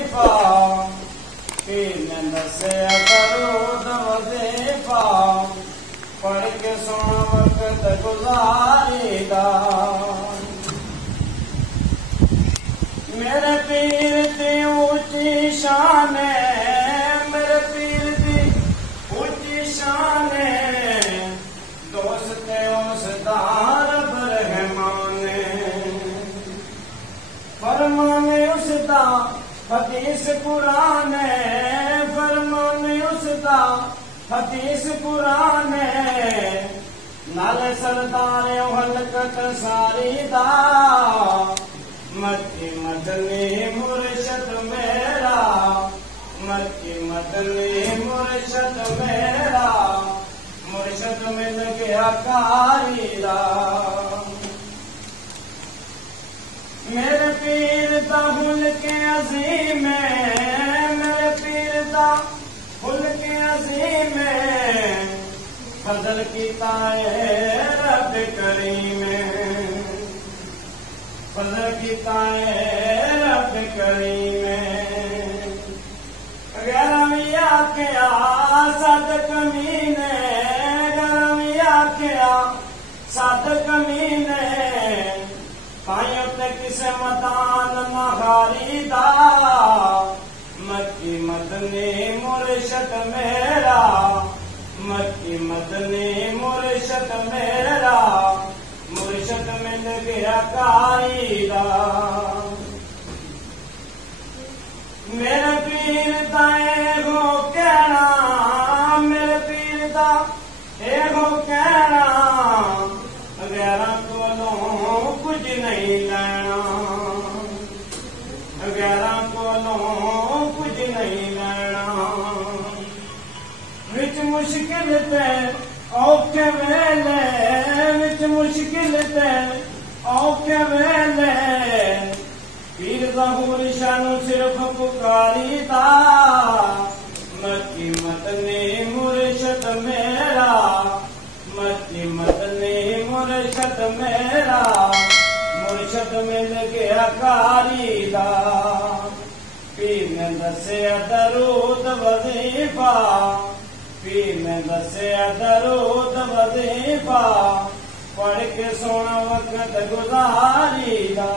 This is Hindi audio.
वजीफा पीर ने दस्या दरूद वजीफा पढ़ के सोना वक्त गुजारीदा। मेरे पीर दी ऊंची शान मेरे पीर दी ऊंची शान दोस्त उसदार रहमान फरमाने उसदा हदीस कुरान फरमाने उसदा हदीस कुरान नाले सरदार हलकत सारी दा मक्की मदनी मुर्शद मेरा मक्की मदनी मुर्शद मेरा मुर्शद मिल गया कारीदा। मेरे पीर दा हुल के अजीम मेरे पीर दा हुल के अजीम फजल कीता रब करीम फजल कीता रब करीम। गरमी आख्या सद कमीने गरमी आख्या सद कमीने पाइयों ते किसे मदान नहारी दा मक्की मदनी मुर्शद मेरा मक्की मदनी मुर्शद मेरा मुर्शद मिल गया कारीदा। मेरे पीर दा एगो कहना मेरे पीर दा एगो कहना गैरां कोलों कुछ नहीं लेना गैरां कोलों कुछ नहीं लेना। विच मुश्किल ते औखे वेले विच मुश्किल ते औखे वेले पीर ज़हूर शानू सिर्फ पुकारीदा मक्की मदनी मुर्शद मेरा मक्की मदनी मुर्शद मेरा मुर्शद मिल गया कारीदा। पीर ने दस्या दरूद वजीफा पीर ने दस्या दरूद वजीफा पढ़ के सोना वक्त गुजारीदा।